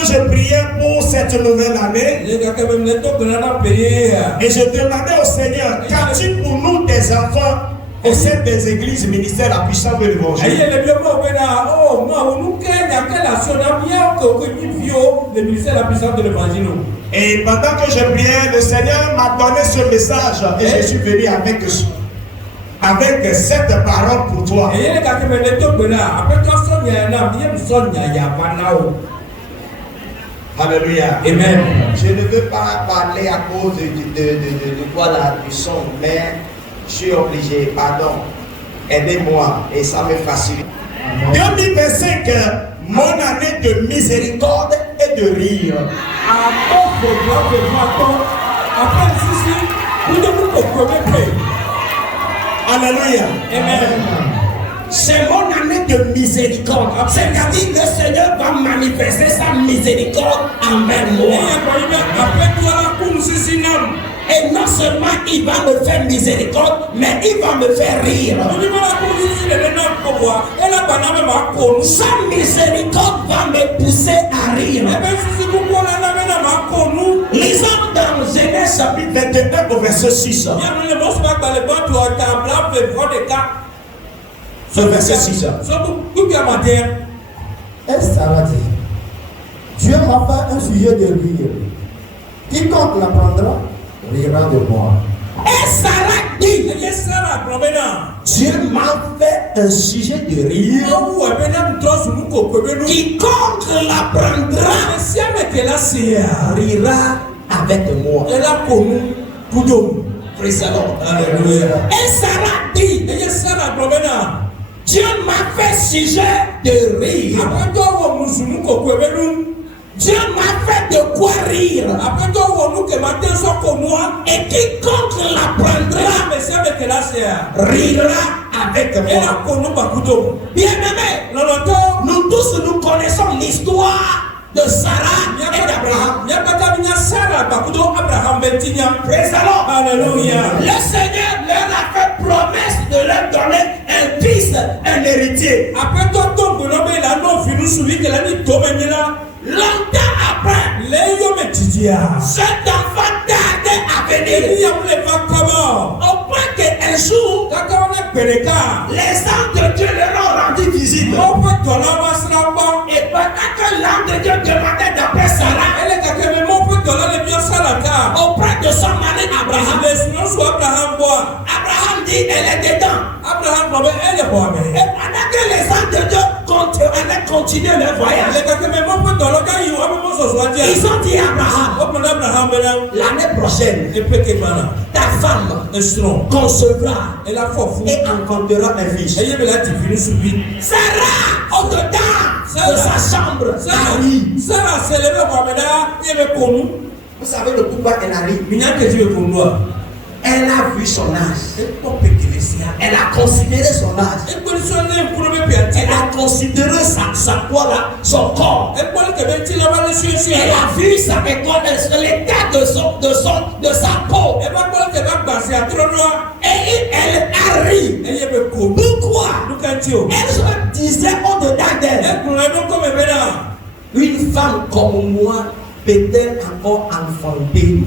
que je priais pour cette nouvelle année, et je demandais au Seigneur, qu'as-tu pour nous des enfants au sein des églises ministères la puissance de l'évangile? Et pendant que je priais, le Seigneur m'a donné ce message et je suis venu avec cette parole pour toi. Alléluia. Amen. Je ne veux pas parler à cause de quoi la puissance, mais je suis obligé, pardon. Aidez-moi et ça me facilite. 2025, mon année de miséricorde et de rire. Alléluia. Amen. C'est mon année de miséricorde. C'est-à-dire que le Seigneur va manifester sa miséricorde envers moi. Et non seulement il va me faire miséricorde, mais il va me faire rire. Sa miséricorde va me pousser à rire. Lisons dans Genèse chapitre 21 au verset 6. Ce verset 6. Et Sarah dit, Dieu m'a fait un sujet de rire. Quiconque l'apprendra rira de moi. Et Sarah dit, Dieu m'a fait un sujet de rire. Quiconque l'apprendra rira avec moi. Praise the Lord. Alléluia. Et Sarah dit, Dieu m'a fait sujet de rire. Dieu m'a fait de quoi rire. Et quiconque l'apprendra rira avec moi. Bien-aimés, nous tous nous connaissons l'histoire de Sarah et d'Abraham. Praise the Lord. Alléluia. Le Seigneur leur a fait promesse de leur donner un fils, un héritier. Longtemps après, cet enfant tardait à venir. Au point qu'un jour, les anges de Dieu leur ont rendu visite. Et pendant que l'ange de Dieu demandait d'après Sarah, auprès de son mari Abraham, Abraham dit, elle est dedans. Et pendant que les anges de Dieu allaient continuer leur voyage, ils ont dit à Abraham, l'année prochaine, ta femme concevra et enfantera un fils. Sarah, au-dedans de sa chambre, vous savez le pourquoi elle arrive. Elle a vu son âge. Elle a considéré son âge. Elle a considéré sa poids là, son corps. Elle a vu l'état de sa peau. Et elle a ri. Pourquoi? Elle se disait au-dedans d'elle, une femme comme moi peut-elle encore enfanter?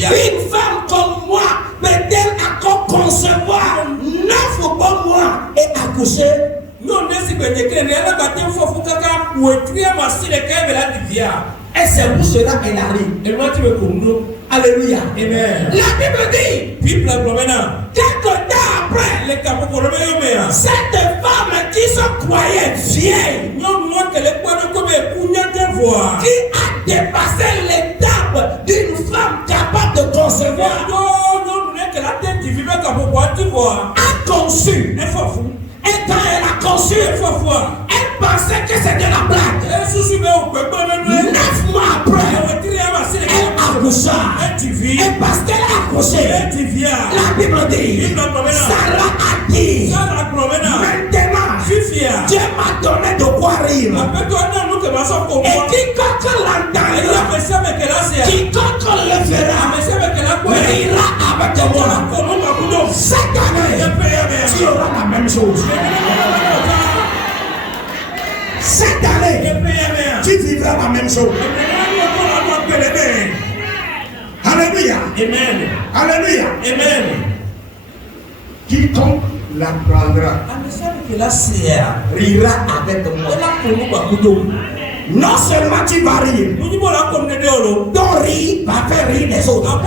Une femme comme moi peut-elle encore concevoir 9 bons mois et accoucher? Et c'est pour cela qu'elle arrive. Alléluia. Amen. La Bible dit, quelque temps après, cette femme qui se croyait vieille, qui a dépassé l'étape d'une femme capable de concevoir, a conçu. Et quand elle a conçu, elle pensait que c'était la blague. 9 mois après, elle accoucha. Et parce qu'elle a accouché, la Bible dit, Sarah a dit, maintenant, Dieu m'a donné de quoi rire. Et quiconque l'entendra, quiconque le verra, rira avec moi. Cette année, tu auras la même chose. Cette année, tu vivras la même chose. Alléluia. Amen. Alléluia. Amen. Quiconque la prendra rira avec moi. Non seulement tu vas rire, ton rire va faire rire les autres.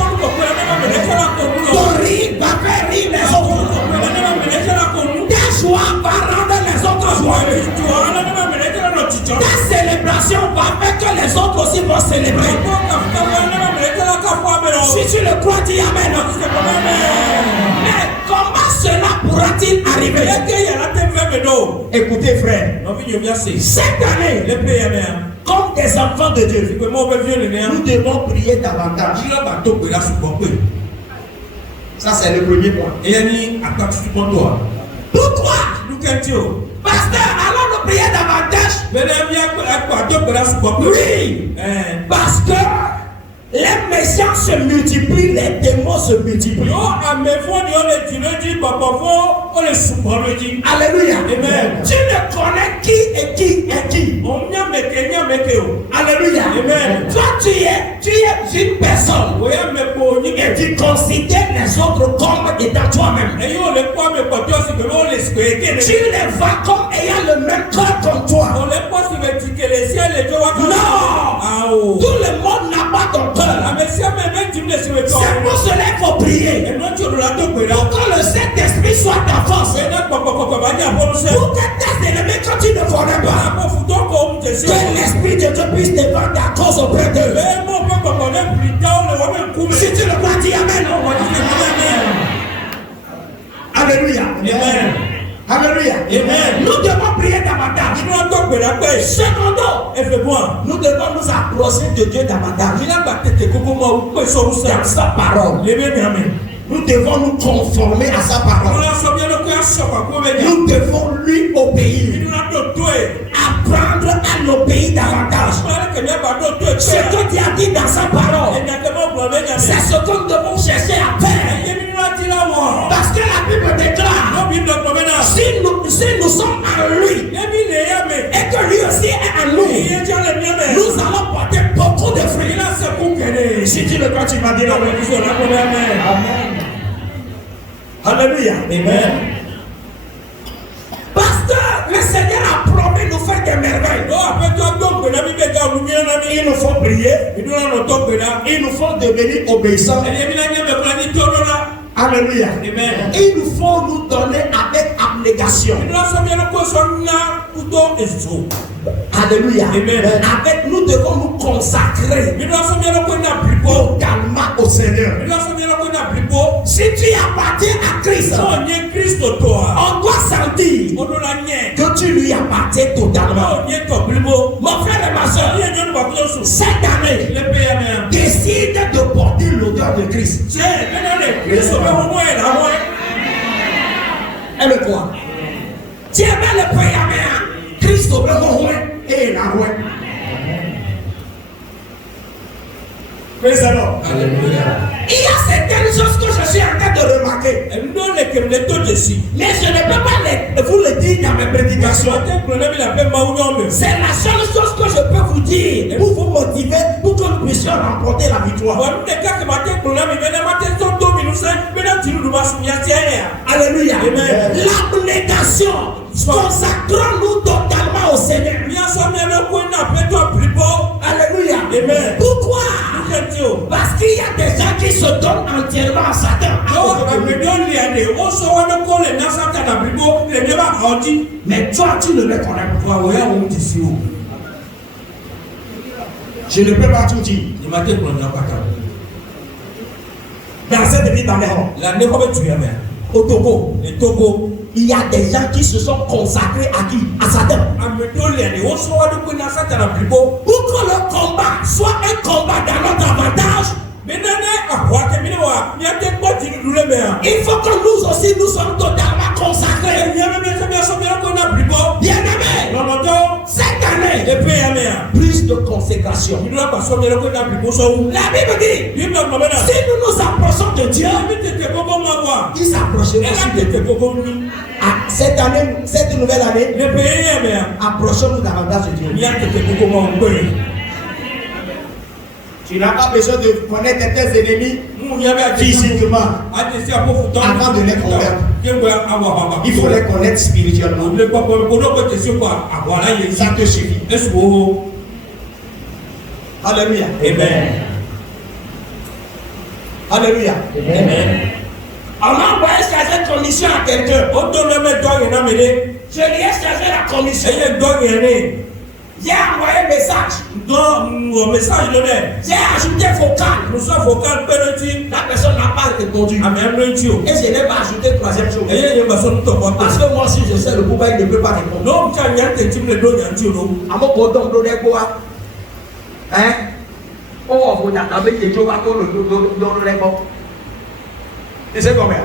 Ton rire va faire rire les autres. Ta joie va rendre les autres joyeux. Ta célébration va faire que les autres aussi vont célébrer. Si tu le crois, dis Amen. Mais comment cela pourra-t-il arriver? Écoutez frère, cette année, comme des enfants de Dieu, nous devons prier davantage. Ça c'est le premier point. Pourquoi? Pasteur, allons nous prier davantage. Oui, parce que les méchants se multiplient, les démons se multiplient. Alléluia. Amen. Tu ne connais qui est qui est qui. Alléluia. Amen. Toi, tu es une personne et tu considères les autres comme étant toi-même. Tu les vois comme ayant le même cœur comme toi. Non. Tout le monde n'a pas ton cœur. C'est pour cela qu'il faut prier. Pour que le Saint-Esprit soit ta force. Pour que tes ennemis, quand tu ne connais pas, que l'Esprit de Dieu puisse défendre ta cause auprès d'eux. Si tu le crois, dis Amen. Alléluia. Amen. Alléluia. Amen. Nous devons prier davantage. Secondo, nous devons nous approcher de Dieu davantage. Dans sa parole. Nous devons nous conformer à sa parole. Nous devons lui obéir. Apprendre à l'obéir davantage. Ce que Dieu a dit dans sa parole, c'est ce que nous devons chercher à faire. Parce que la Bible déclare, si nous sommes en lui, et que lui aussi est en nous, nous allons porter beaucoup de fruits. Si tu le crois, tu vas dire Amen. Alléluia. Amen. Pasteur, le Seigneur a promis nous faire des merveilles. Il nous faut prier. Il nous faut devenir obéissants. Alléluia. Amen. Il nous faut nous donner avec abnégation. Alléluia. Amen. Avec nous devons nous consacrer totalement au Seigneur. Si tu appartiens à Christ, on doit sentir que tu lui appartiens totalement. Mon frère et ma soeur, cette année, décide de porter l'odeur de Christ. Aime-toi. Tu aimais le Père, Christ au besoin et la roi. Mais alors, il y a certaines choses que je suis en train de remarquer. Mais je ne peux pas vous le dire dans mes prédications. C'est la seule chose que je peux vous dire pour vous motiver, pour que nous puissions remporter la victoire. Alléluia. L'abnégation. Consacrons-nous totalement au Seigneur. Alléluia. Amen. Pourquoi? Parce qu'il y a des gens qui se donnent entièrement à Satan. Mais toi, tu ne le connais pas. Je ne peux pas tout dire. Dans cette vie d'Amérique, au Togo, il y a des gens qui se sont consacrés à qui? À Satan. Pour que le combat soit un combat dans notre avantage, il faut que nous aussi nous sommes totalement consacrés. Bien aimé, cette année, plus de consécration. La Bible dit, si nous nous approchons de Dieu, il s'approchera aussi de nous. Cette année, cette nouvelle année, approchons-nous davantage de Dieu. Tu n'as pas besoin de connaître tes ennemis physiquement avant de les convaincre. Il faut les connaître spirituellement. Ça te suffit. Alléluia. Amen. Alléluia. Amen. On m'a envoyé charger commission à quelqu'un. Je lui ai chargé la commission. J'ai envoyé un message. J'ai ajouté vocal. La personne n'a pas répondu. Et je n'ai pas ajouté troisième chose. Parce que moi aussi je sais le pourquoi il ne peut pas répondre. À mon coton, hein? Oh, vous n'avez pas de joie pour le répondre. Tu sais combien?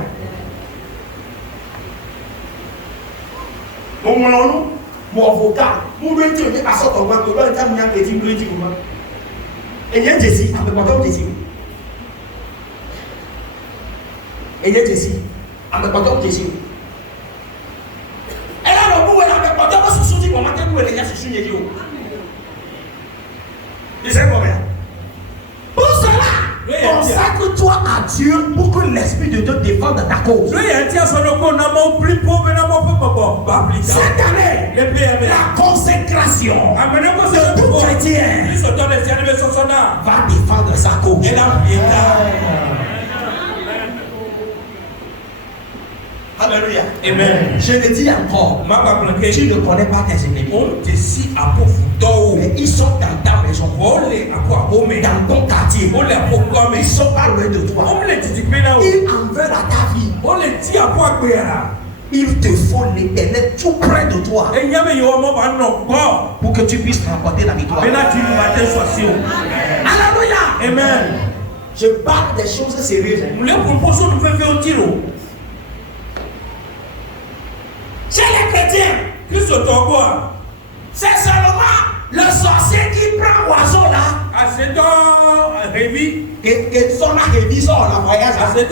Mon avocat, mon métier, il est à sortir de moi, il est à mon petit métier. Et il y a des ici, avec mon ici. Et il y a des ici, avec mon ici. Et là, le bout est avec mon ici, parce que je suis mon matin, où il y a ce sujet. Tu sais combien? Pour cela, consacre-toi à Dieu pour que l'Esprit de Dieu défende ta cause. Cette année, la consécration de tout chrétien va défendre sa cause. Alléluia. Amen. Je le dis encore, tu ne connais pas tes ennemis. Mais ils sont dans ta maison, dans ton quartier. Ils sont pas loin de toi. Ils en veulent à ta vie. Il te faut l'Éternel tout près de toi pour que tu puisses remporter la victoire. Alléluia. Amen. Je parle des choses sérieuses. Chez les chrétiens, c'est seulement le sorcier qui prend oiseau là. Que son arrivé sur la voyage. Il y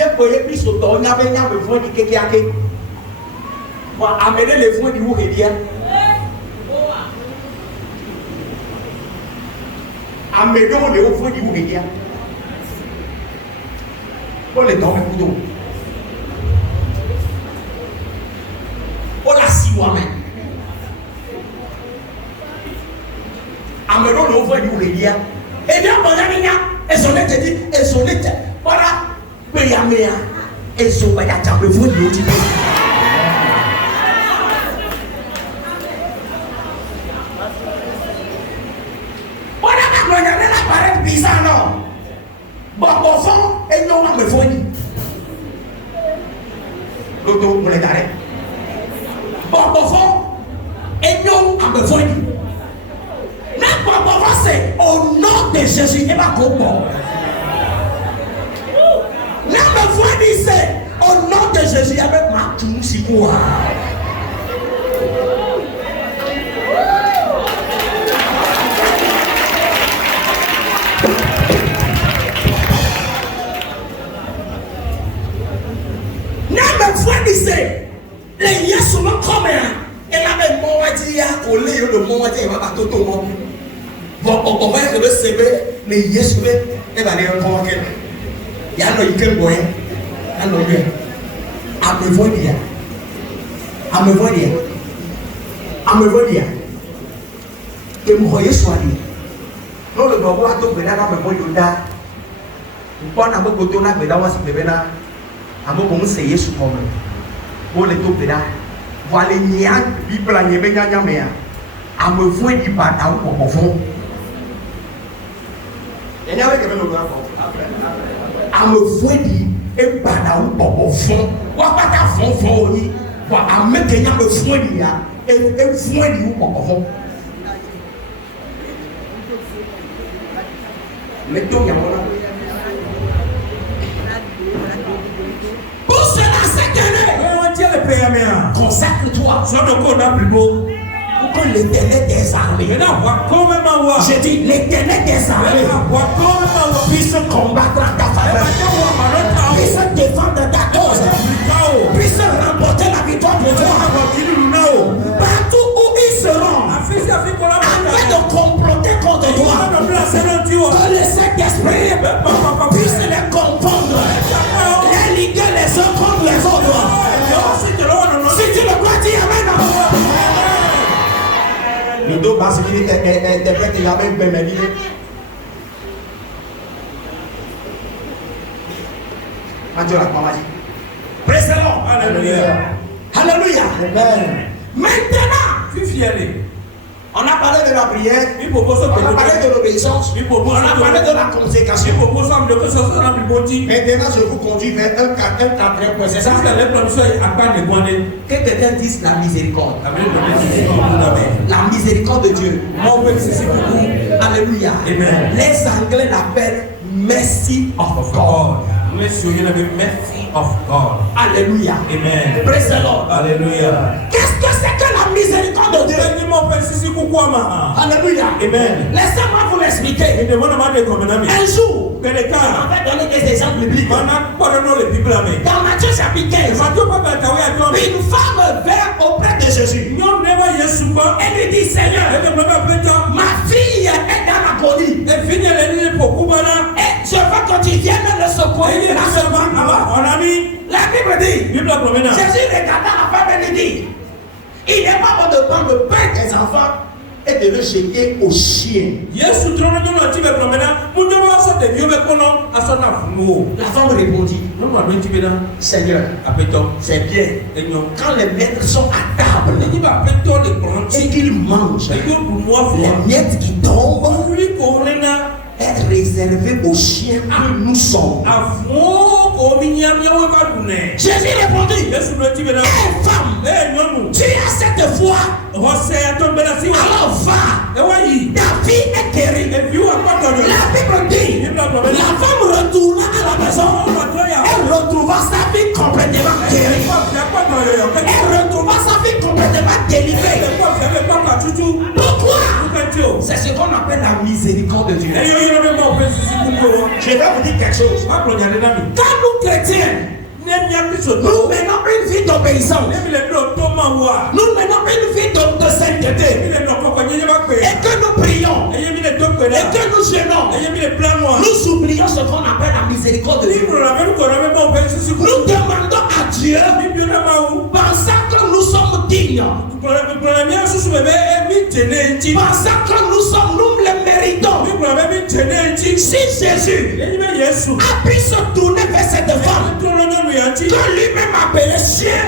a plus de temps, il y avait besoin de quelqu'un qui va amener les fonds du Ourébien. Amenons les fonds du Ourébien. Pour les dents, les couteaux. On l'a si moi-même. Amenons le voix du Ourébien. Et bien, on a mis et son été dit, et son été, voilà, Péyamea, et son bagage, le voix du Ourébien. Voilà, on a mis l'appareil bizarre, non. Bon, au fond, et nous, on me voit. L'auto, on les arrête. Bon, au fond, et nous, on me voit. C'est au nom de Jésus et ma combo. Là, me voix dit c'est au nom de Jésus avec ma tout Là, me voix dit c'est les yes sont comme et là, même moi dit à coller le mot dit va pas tout le monde. Bon, on va le CV, les yes, et va aller encore. Il y a un peu de boy, un peu de à me voir dire, à me voir dire, à me voir dire, que vous voyez soit dit. Non, le bobo a tout bénin à me voir yonda. Vous prenez un peu de temps à bénin, moi c'est bénin. À me voir c'est yes comme. Pour le tout bénin, voilà les nians, bible à nier bénin niamea. À me voir dire pas à vous au fond. À me voir dire et pas dans au fond, ou pas ta fond fond ni, ou à me tenir me fond ni et fond ni ou au fond. Mais tout y a voilà. Pour cela cette année, consacre-toi. Sois de quoi on a plus beau. Pour que l'Éternel des armées, je dis l'Éternel des armées puisse combattre ta faveur, puisse défendre ta cause. contre toi. Partout où ils seront, afin de comploter contre toi, que les Saint-Esprit puisse les confondre, les liguer les uns contre les autres. Si tu le crois, dis Amen. Le dos basse, il était prêt, il avait une belle vie. Praise the Lord. Alléluia. Alléluia. Amen. Maintenant, on a parlé de la prière, on a parlé de l'obéissance, on a parlé de la consécration. Maintenant, je vous conduis vers un quatrième point. C'est ça? Que quelqu'un dise la miséricorde. La miséricorde de Dieu. Alléluia. Les Anglais l'appellent mercy of God. Mercy of God. Alléluia. Amen. Praise the Lord. Alléluia. Qu'est-ce que c'est que la miséricorde de Dieu? Alléluia. Amen. Laissez-moi vous l'expliquer. Un jour, on va donner des exemples bibliques. Dans Matthieu chapitre 15, une femme vint auprès de Jésus. Elle lui dit, Seigneur, ma fille est dans l'agonie. Et je veux que tu viennes le secourir. La Bible dit, Jésus regarda la femme et lui dit, il n'est pas bon de prendre le pain des enfants et de le jeter aux chiens. La femme répondit, Seigneur, c'est bien. Quand les maîtres sont à table et qu'ils mangent, les miettes qui tombent est réservé aux chiens que nous sommes. Jésus répondit, femme, tu as cette foi, alors va, ta fille est guérie. La Bible dit, la femme retourna à la maison, elle retrouva sa fille complètement guérie. Elle retrouva sa fille complètement délivrée. Pourquoi? C'est ce qu'on appelle la miséricorde de Dieu. Je vais vous dire quelque chose. Quand nous chrétiens, nous menons une vie d'obéissance, nous menons une vie de sainteté, et que nous prions, et que nous gênons, nous oublions ce qu'on appelle la miséricorde de Dieu. Nous demandons à Dieu, pensant que nous sommes dignes, pensant que nous les méritons. Si Jésus a pu se tourner vers cette femme, que lui-même appelait chien,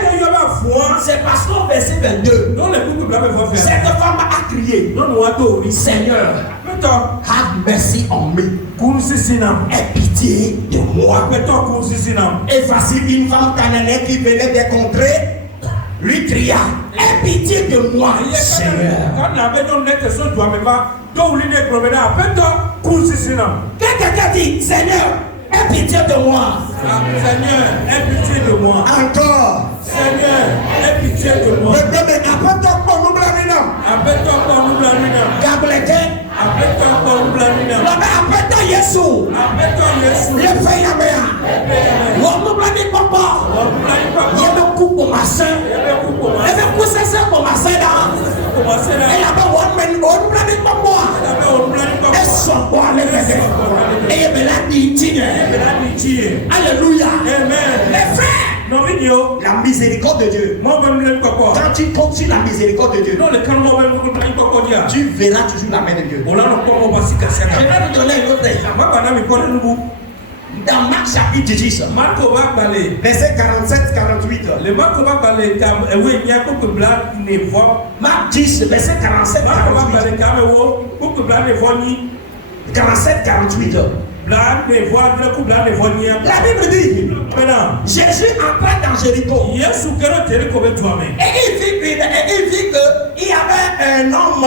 c'est parce qu'au verset 22, cette femme a crié, Seigneur, have mercy on me. Aie pitié de moi. Et voici une femme cananéenne qui venait des contrées, lui cria, aie pitié de moi, Seigneur. Que quelqu'un dit, Seigneur, aie pitié de moi. Seigneur, aie pitié de moi. Encore. Seigneur, aie pitié de moi. Alléluia. Amen. Les frères, la miséricorde de Dieu. Quand tu comptes sur la miséricorde de Dieu, tu verras toujours la main de Dieu. Je vais vous donner un autre exemple. Dans Marc chapitre 10, verset 47-48. Marc 10, verset 47-48. 47-48. La Bible dit, Jésus entra dans Jéricho. Et il vit qu'il y avait un homme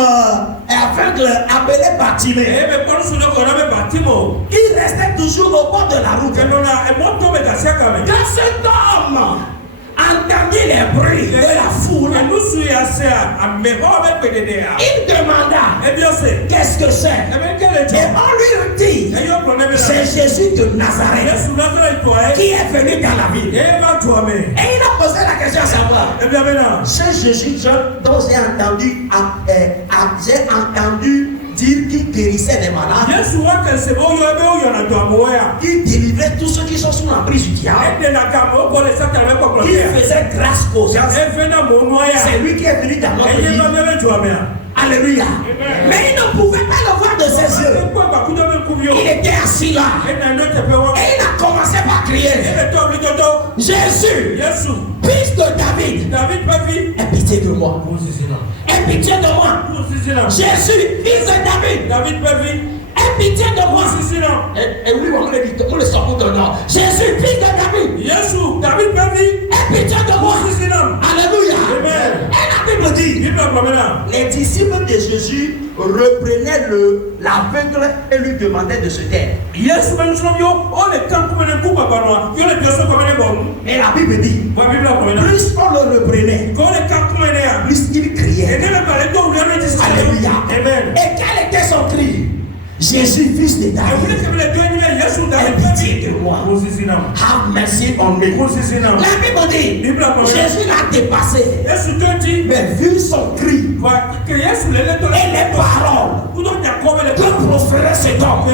aveugle appelé Bartimée. Il restait toujours au bord de la route. Quand cet homme a entendu les bruits de la foule, il demanda qu'est-ce que c'est. Et on lui dit c'est Jésus de Nazareth qui est venu dans la ville. Et il a posé la question à savoir, c'est Jésus dont j'ai entendu dire qu'il guérissait les malades, qu'il délivrait tous ceux qui sont sous l'emprise du diable, qu'il faisait grâce aux gens. C'est lui qui est venu dans notre vie. Alléluia. Mais il ne pouvait pas le voir de ses yeux. Il était assis là. Et il a commencé par crier, Jésus, fils de David, aie pitié de moi. Aie pitié de moi. Jésus, fils de David, aie pitié de moi. Et oui, on le sort pour ton nom. Jésus, fils de David, aie pitié de moi. Alléluia. Et la Bible dit, les disciples de Jésus reprenaient l'aveugle et lui demandaient de se taire. Et la Bible dit, plus on le reprenait, plus il criait. Alléluia. Et quel était son cri? Jésus, fils de David, aie pitié de moi. Have mercy on me. La Bible dit, Jésus l'a dépassé. Mais vu son cri et les paroles que proférait cet homme,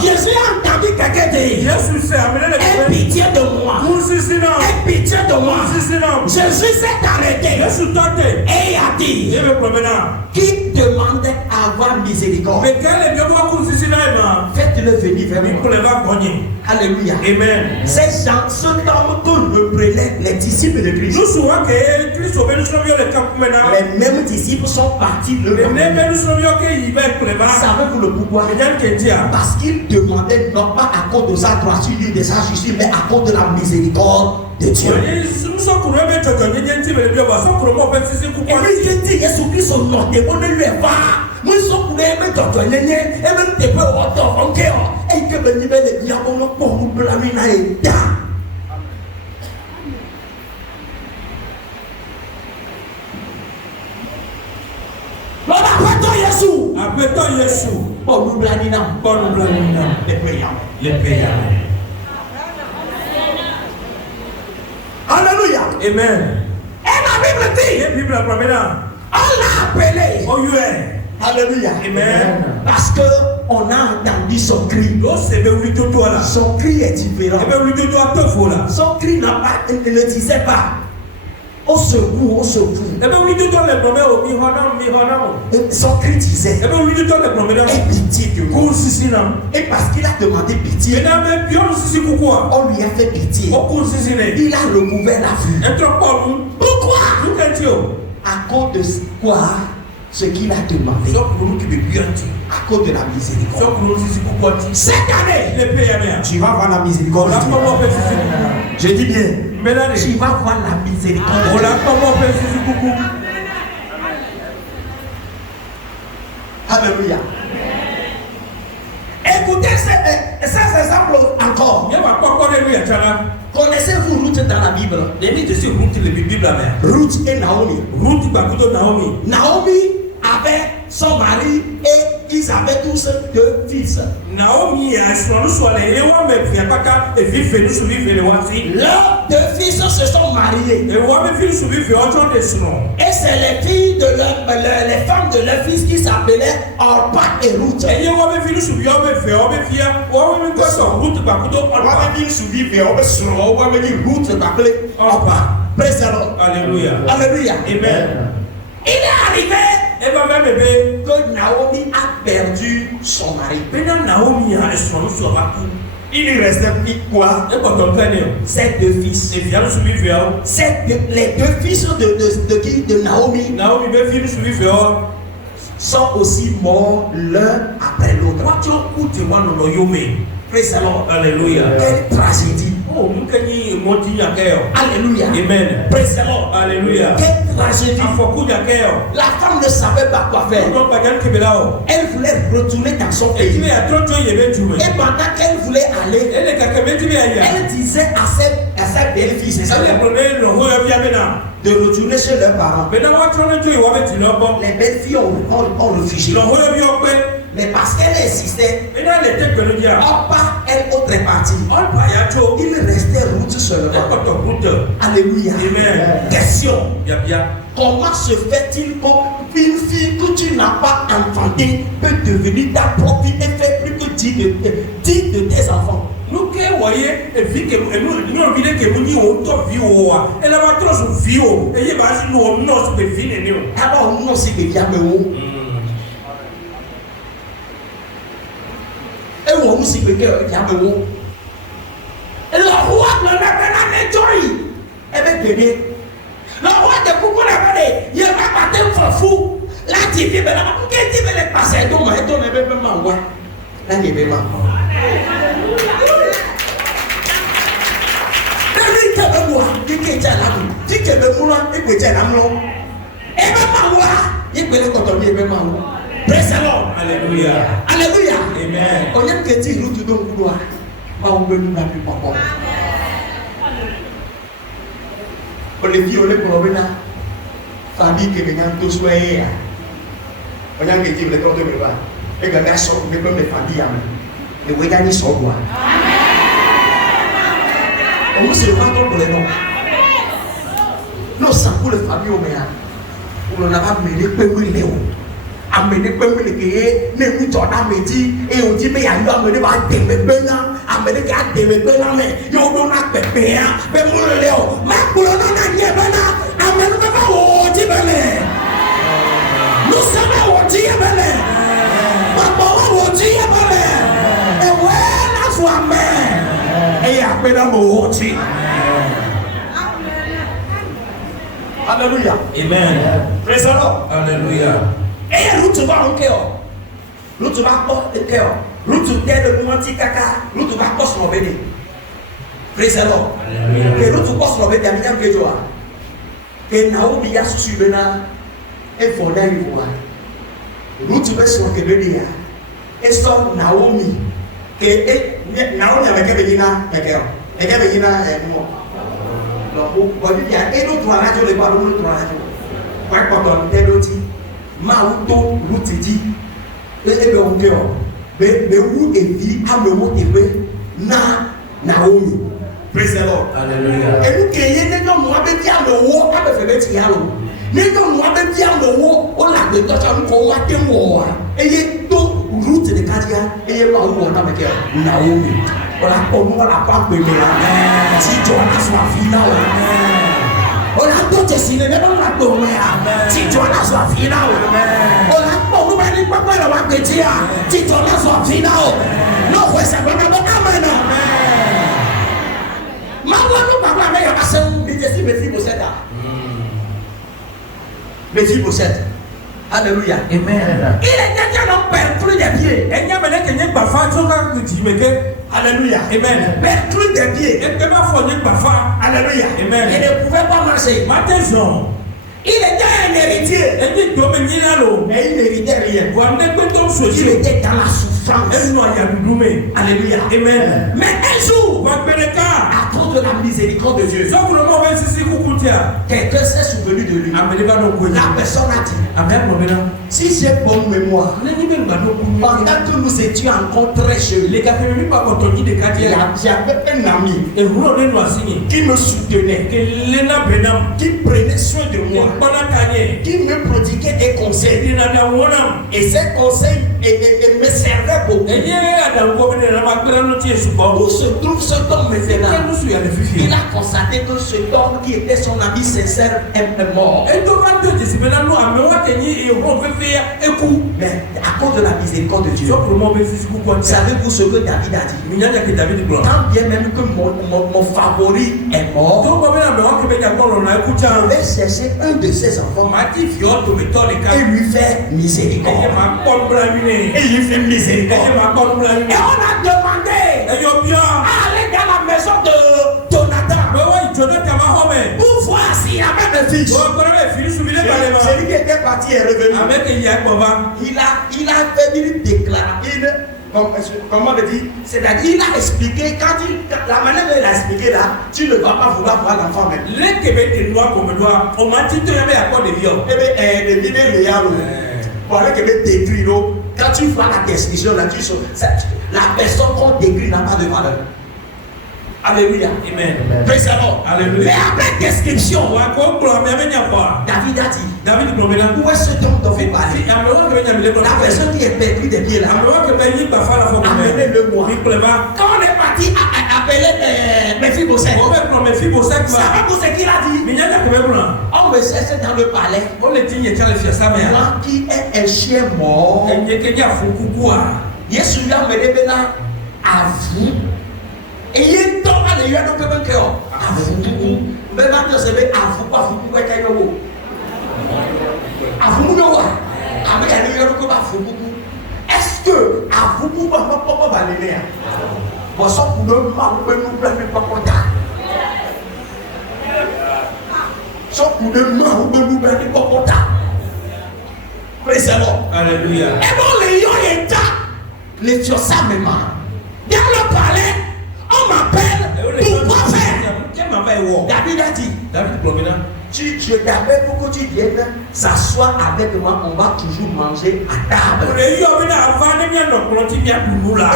Jésus a entendu quelqu'un dire, aie pitié de moi. Aie pitié de moi. Jésus s'est arrêté et a dit, qui demandait à avoir miséricorde, faites-le venir vers moi. Alléluia. Amen. Ces gens, cet homme que reprenaient les disciples de Christ, les mêmes disciples sont partis le lendemain. Savez-vous le pourquoi? Parce qu'ils demandaient non pas à cause de sa droiture, de sa justice, mais à cause de la miséricorde de Dieu. Et puis Dieu dit, Jésus-Christ, on ne lui est pas. Nous sommes les mêmes docteurs, et même des peu autour, et que le niveau de diable, on peut nous blâmer dans les dents. Appelle-toi Jésus. Pour nous blâmer, les payants. Alléluia. Amen. Et la Bible dit, on l'a appelé. Alléluia. Amen. Parce que on a entendu son cri. Son cri est différent. Son cri ne disait pas au secours, au secours. Son cri disait, aie pitié de moi. Et parce qu'il a demandé pitié, on lui a fait pitié. Il a recouvert la vue. Pourquoi? À cause de quoi? Ce qu'il a demandé, à cause de la miséricorde. Cette année, tu vas voir la miséricorde. Je dis bien, tu vas voir la miséricorde. Alléluia. Écoutez ces exemples encore. Connaissez-vous Ruth dans la Bible? Ruth et Naomi. Naomi avait son mari et ils avaient tous deux fils. Leurs deux fils se sont mariés. Et c'est les filles de les femmes de leurs fils qui s'appelaient Orpa et Ruth. Alléluia. Alléluia. Amen. Il est arrivé que Naomi a perdu son mari. Il lui restait quoi? Ses deux fils. Les deux fils de qui? De Naomi. Sont aussi morts l'un après l'autre. Praise the Lord. Alléluia. Quelle tragédie. Alléluia. Amen. Praise the Lord. Alléluia. Quelle tragédie. La femme ne savait pas quoi faire. Elle voulait retourner dans son pays. Et pendant qu'elle voulait aller, elle disait à sa belle-fille, c'est ça. De retourner chez leurs parents. Les belles-filles ont refusé. Mais parce qu'elle insistait, Orpa, elle autre partie. Il restait route seulement. Alléluia. Question. Comment se fait-il qu'une fille que tu n'as pas enfantée peut devenir ta propre et faire plus que 10 de tes enfants? Nous qui voyons et vie que nous vivons que nous avons vie ou elle a trop de vie et il va se nous non se vie nous alors non c'est que bien mais et on nous c'est que bien mais et le roi ne l'a pas nettoyé et bien bébé le roi de beaucoup la parler il va pas te fou là tu vis ben là qu'est-ce que tu veux passer donc mais toi ne veux pas m'envoyer là il veut m'envoyer Praise the Lord. Alléluia. Alléluia. Amen. On y a que tu routes donc vouloir. On peut nous la plus papa. On les vit on les problèmes là. Famille que les gens tous soyez. On y a que tu les comptes de voir. Et que les gens mais comme les familles les voyants ils sont quoi. On se voit pour les noms. Nous sommes pour les familles au méa. On n'a pas mené peu léo. Amener peu les guerriers, ne vous t'en amener et on dit mais il y a eu amener par des bébés, amener qu'à des bébés mais il y a eu un bébé, mais pour le léo, mais pour le non amener amener pas au dit belé. Nous sommes au dit belé. Papa au dit belé. Et ouais la foi mais et après dans au dit. Alléluia. Amen. Praise the Lord. Alléluia. Et route va en cœur. Route va pas en cœur. Route t'aide le menti caca. Route va pas se béni. Praise the Lord. Alléluia. Et route pas se béni à bien que toi. Et Naomi a su bena. Et faut d'aller voir. Route va se béni. Et so Naomi. Et Naomi avec Ebina, d'accord. Et Ebina est mort. Donc, on dit bien, et nous trois là, je les parle, nous trois là. Quoi quand on t'aide aussi. Mauto l'outil et bien on dit mais où est vie à me montrer na Naomi. Praise the Lord. Alléluia. Et nous créons des gens moi ben bien le haut à me faire mettre yalo. Les gens moi ben bien le haut on l'a de toi ça nous quoi te moi et il tout route de Kadia et il va où on a avec Naomi. Voilà pour nous la pas bébé là. Si tu as la soif finale. On a tout dessiné, mais on a tout mis. Si tu as la soif finale, on a pas nous aller pas la petit. Si tu as la soif finale, non c'est pas amen. Maman nous papa mais il y a pas ça, mais je suis mes filles possèdent. Mes filles possèdent. Alléluia. Amen. Il est déjà non perclus des pieds. Et n'y a pas de quelqu'un qui fait tout ça que tu me fais. Alléluia. Amen. Perclus des pieds. Et que ma foi n'est pas fait. Alléluia. Amen. Il ne pouvait pas marcher. Maintenant. Il était un héritier. Et dit dominer l'eau. Mais il n'héritait rien. Vous avez que ton Il souci. était dans la souffrance. Et nous avons Alléluia. Amen. Mais un jour, à cause de la miséricorde de Dieu, quelqu'un s'est souvenu de lui. La personne a dit, si j'ai bonne mémoire, pendant que nous étions encore très jeunes, j'avais un ami qui me soutenait, qui prenait soin de moi, qui me prodiguait des conseils. Et ces conseils me servaient beaucoup. Où se trouve cet homme maintenant? Il a constaté que cet homme qui était son ami sincère est mort. Mais à cause de la miséricorde de Dieu, savez-vous ce que David a dit? Quand bien même que mon favori est mort, je vais chercher un de ses enfants et lui faire miséricorde. Et lui fait miséricorde. Et on a demandé à aller dans la maison de Jonathan pour voir s'il y avait des fils. Celui qui était parti est revenu. Il a fait une déclaration, comment on dit, c'est-à-dire il a expliqué, la manière dont il a expliqué là, tu ne vas pas vouloir voir l'enfant même. Les Québécois noirs comme toi, on m'a dit que tu avais à quoi de viol. Eh bien, de vider le yalo. Pour aller Québec détruire l'eau, quand tu vois la description là, la personne qu'on décrit n'a pas de valeur. Alléluia. Amen. Praise the Lord. Alléluia. Mais après description, David a dit, David où est ce homme dont vous parlez? La personne qui est perdue des pieds là, amenez-le moi. Quand on est parti appeler Mephibosheth, savez-vous ce qu'il a dit? On me cherche dans le palais. Moi qui est un chien mort. Yesu lui a mené maintenant à vous. Et il est tombé à l'œil de quelqu'un qui a vous. Mais maintenant, c'est à vous, pas vous, pas vous. À vous, non, avec un œil de quelqu'un à vous. Est-ce que à vous, pas valider? Bon, ça pour nous, nous plaît pas content. Ça pour nous plaît pas content. Praise the Lord. Alléluia. Et bon, les lions étaient les ça même. Dans le palais, on m'appelle pour quoi faire? David a dit, je t'appelle pour que tu viennes s'asseoir avec moi, on va toujours manger à table. Et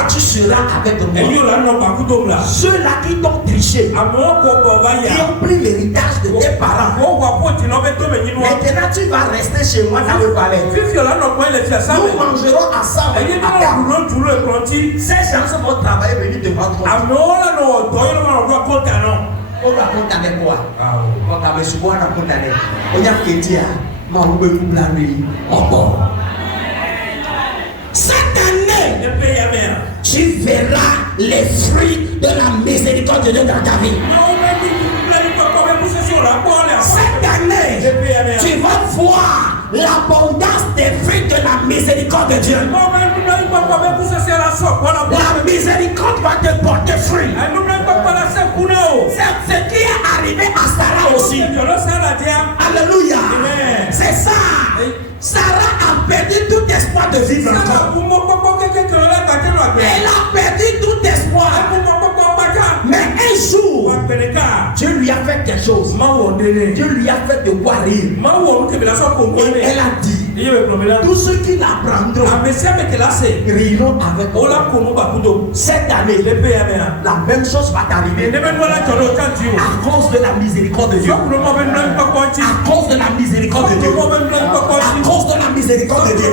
tu seras avec moi. Ceux-là qui t'ont triché, qui ont pris l'héritage de tes parents. Maintenant tu vas rester chez moi dans le palais. Nous mangerons ensemble à table. Ces gens vont travailler venir devant toi. On va condamner quoi? On va me condamner. On y a que dire, cette année, tu verras les fruits de la miséricorde de Dieu dans ta vie. Cette année, tu vas voir l'abondance des fruits de la miséricorde de Dieu. La miséricorde va te porter fruit. C'est ce qui est arrivé à Sarah aussi. Alléluia. C'est ça. Sarah a perdu tout espoir de vivre encore. Elle a perdu tout espoir. Mais un jour, Dieu lui a fait quelque chose. Dieu lui a fait de quoi rire. Et elle a dit, tous ceux qui l'apprendront riront avec moi. Cette année, la même chose va t'arriver à cause de la miséricorde de Dieu. À cause de la miséricorde de Dieu. À cause de la miséricorde de Dieu.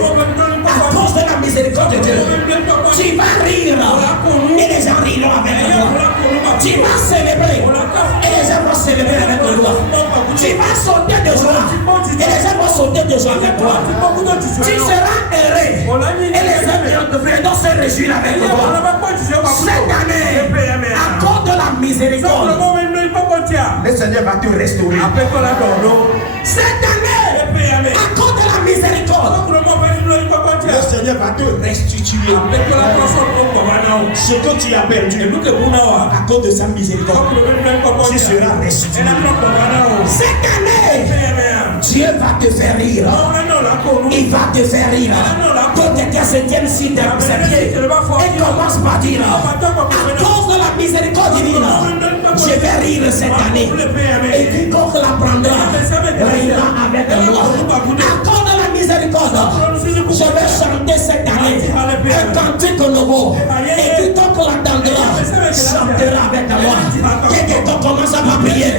À cause de la miséricorde de Dieu. Tu vas rire et les gens riront avec toi. Tu vas célébrer et les gens vont célébrer avec toi. Tu vas sauter de joie et les gens vont sauter de joie avec toi. Tu seras heureux et les gens devront se réjouir avec toi. Cette année, à cause de la miséricorde, le Seigneur va te restaurer. Cette année, à cause de la miséricorde, le Seigneur va te restituer ce que tu as perdu. À cause de sa miséricorde, tu seras restitué. Cette année, Dieu va te faire rire. Il va te faire rire. Toi, tu étais 7e signe de ses pieds. Et commence par dire, à cause de la miséricorde divine, je vais rire cette année. Et quiconque l'apprendra rira avec moi. À cause de la miséricorde, je vais chanter cette année un cantique nouveau. Et quiconque l'entendra chantera avec moi. Quelqu'un commence à prier.